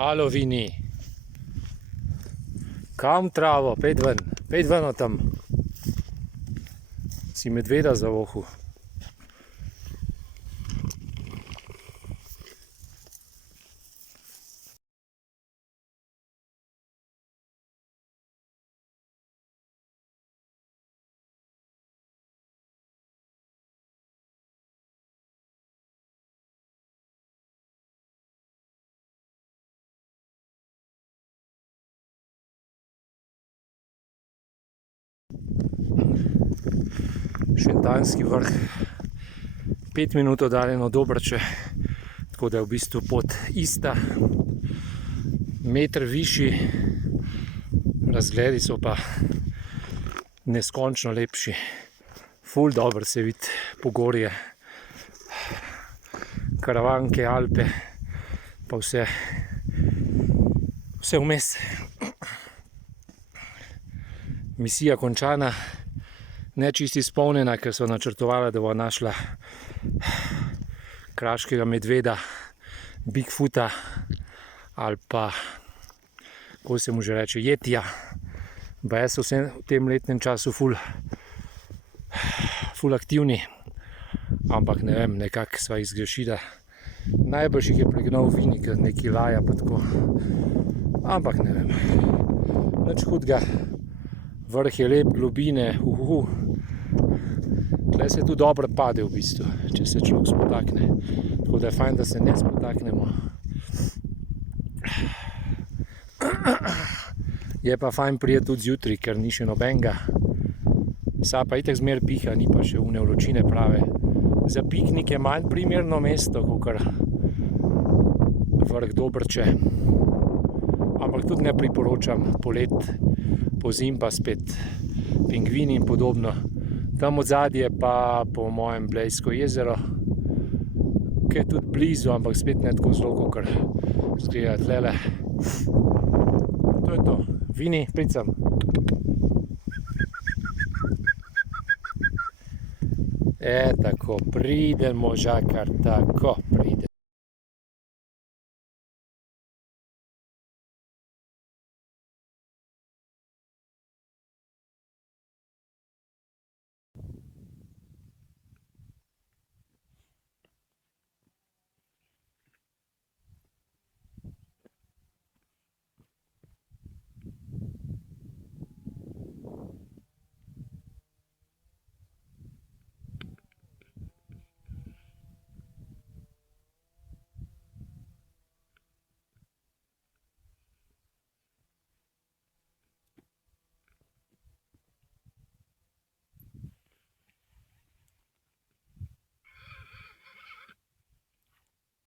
Alo, Vini. Kam travo? Pejd ven od tam. Si medveda zavohal. Šentanjski vrh, 5 minut oddaljeno od Dobrče, tako da je v bistvu pot ista, meter višji, razgledi so pa neskončno lepši, ful dobro se vidi Pogorje, Karavanke, Alpe, pa vse vmes. Misija končana. Ne čisto izpolnjena, ker so načrtovali, da bo našla kraškega medveda, Bigfoota ali pa, kako se mu že reče, jetija. Baje so vse v tem letnem času ful aktivni, ampak ne vem, nekako sva jih zgrešila. Najbrž jih je pregnal Vini, ker neki laja pa tako, ampak ne vem, nič hudega. Vrh je lep, globine, Tle se tu dobro pade v bistvu, če se človek spotakne. Tako da je fajn, da se ne spotaknemo. Je pa fajn prijeti tudi zjutraj, ker ni še nobenega. Sa pa itak zmer piha, ni pa še une vročine prave. Za piknik je manj primerno mesto, kakor vrh Dobrče. Ampak tudi ne priporočam polet, pozim pa spet pingvini in podobno. Tam od zadje pa po mojem Blejsko jezero, ki je tudi blizu, ampak spet ne tako zelo, kakor izgleda tlele. To je to. Vini, prid sem. Tako, pridemo možakar, tako.